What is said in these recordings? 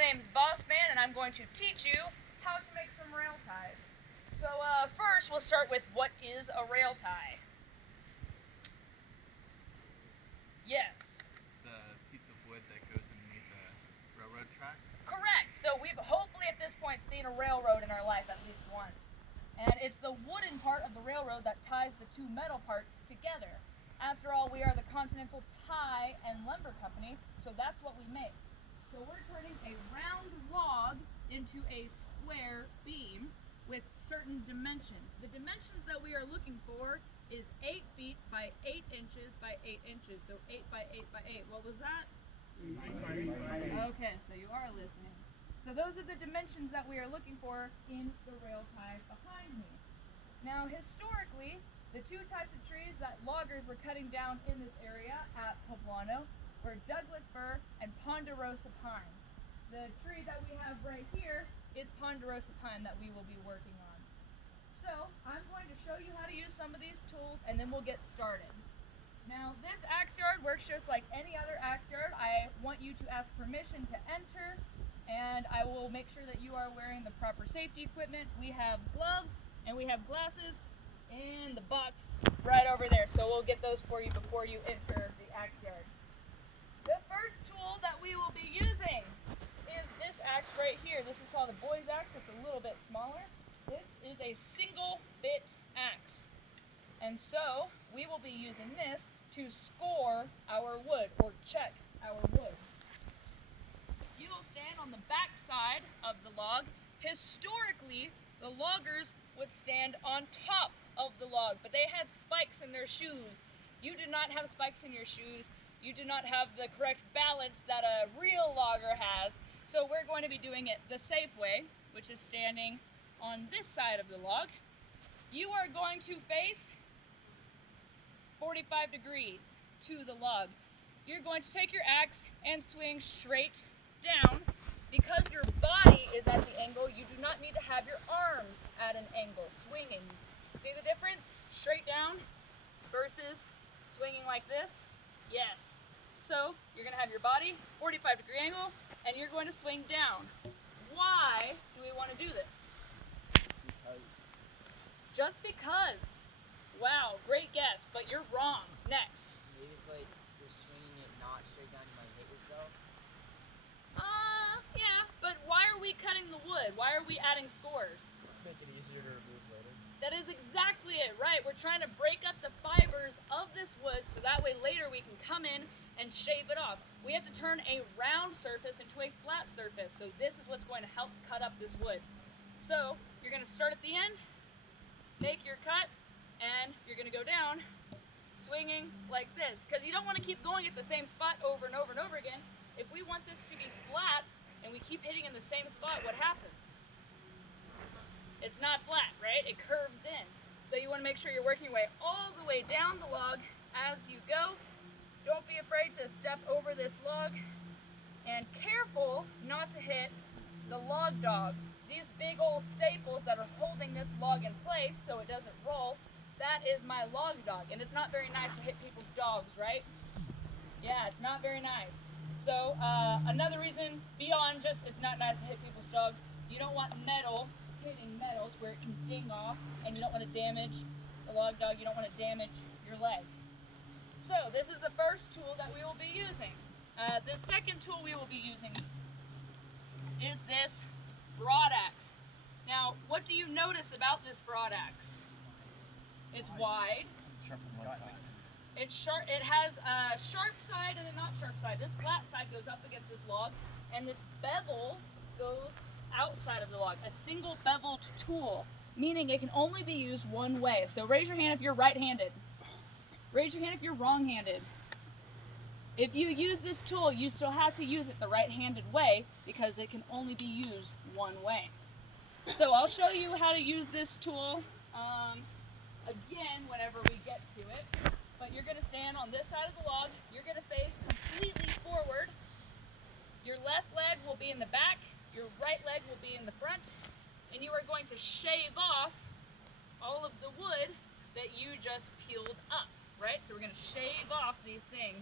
name's Boss Man, and I'm going to teach you how to make some rail ties. So first we'll start with what is a rail tie. Yes. The piece of wood that goes underneath the railroad track? Correct. So we've hopefully at this point seen a railroad in our life at least once. And it's the wooden part of the railroad that ties the two metal parts together. After all, we are the Continental Tie and Lumber Company, so that's what we make. So we're turning a round log into a square beam with certain dimensions. The dimensions that we are looking for is 8 feet by 8 inches by 8 inches. So 8 by 8 by 8. What was that? 8 by 8 by 8. Okay, so you are listening. So those are the dimensions that we are looking for in the rail tie behind me. Now historically, the two types of trees that loggers were cutting down in this area at Pueblano were Douglas fir and ponderosa pine. The tree that we have right here is ponderosa pine that we will be working on. So I'm going to show you how to use some of these tools and then we'll get started. Now this axe yard works just like any other axe yard. I want you to ask permission to enter, and I will make sure that you are wearing the proper safety equipment. We have gloves and we have glasses in the box right over there, so we'll get those for you before you enter the axe yard. The first tool that we will be using is this axe right here. This is called a boy's axe. It's a little bit smaller. This is a single bit axe. And so we will be using this to score our wood or check our wood. You will stand on the back side of the log. Historically, the loggers would stand on top of the log, but they had spikes in their shoes. You do not have spikes in your shoes. You do not have the correct balance that a real logger has. So we're going to be doing it the safe way, which is standing on this side of the log. You are going to face 45 degrees to the log. You're going to take your axe and swing straight down. Because your body is at the angle, you do not need to have your arms at an angle, swinging. See the difference? Straight down versus swinging like this? Yes. So you're going to have your body 45-degree angle and you're going to swing down. Why do we want to do this? Just because. Wow, great guess, but you're wrong. Next. Maybe if like you're swinging it not straight down, you might hit yourself. Yeah, but why are we cutting the wood? Why are we adding scores? To make it easier to remove later. That is exactly it, right? We're trying to break up the fibers of this wood so that way later we can come in and shave it off. We have to turn a round surface into a flat surface, so this is what's going to help cut up this wood. So you're going to start at the end, make your cut, and you're going to go down swinging like this, because you don't want to keep going at the same spot over and over and over again. If we want this to be flat and we keep hitting in the same spot, what happens? It's not flat, right? It curves in. So you want to make sure you're working your way all the way down the log as you go. Don't be afraid to step over this log, and careful not to hit the log dogs. These big old staples that are holding this log in place so it doesn't roll, that is my log dog. And it's not very nice to hit people's dogs, right? Yeah, it's not very nice. So another reason beyond just it's not nice to hit people's dogs, you don't want metal hitting metal to where it can ding off, and you don't want to damage the log dog, you don't want to damage your leg. So this is the first tool that we will be using. The second tool we will be using is this broad axe. Now, what do you notice about this broad axe? It's wide. It's sharp. It has a sharp side and a not sharp side. This flat side goes up against this log, and this bevel goes outside of the log. A single beveled tool, meaning it can only be used one way. So raise your hand if you're right-handed. Raise your hand if you're wrong-handed. If you use this tool, you still have to use it the right-handed way because it can only be used one way. So I'll show you how to use this tool again whenever we get to it. But you're going to stand on this side of the log. You're going to face completely forward. Your left leg will be in the back. Your right leg will be in the front. And you are going to shave off all of the wood that you just peeled up, right? So we're going to shave off these things,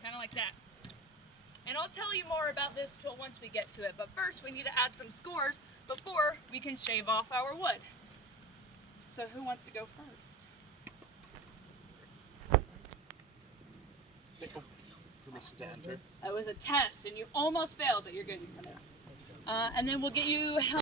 kind of like that. And I'll tell you more about this tool once we get to it. But first, we need to add some scores before we can shave off our wood. So who wants to go first? Permission to enter. That was a test, and you almost failed, but you're good. You come in. And then we'll get you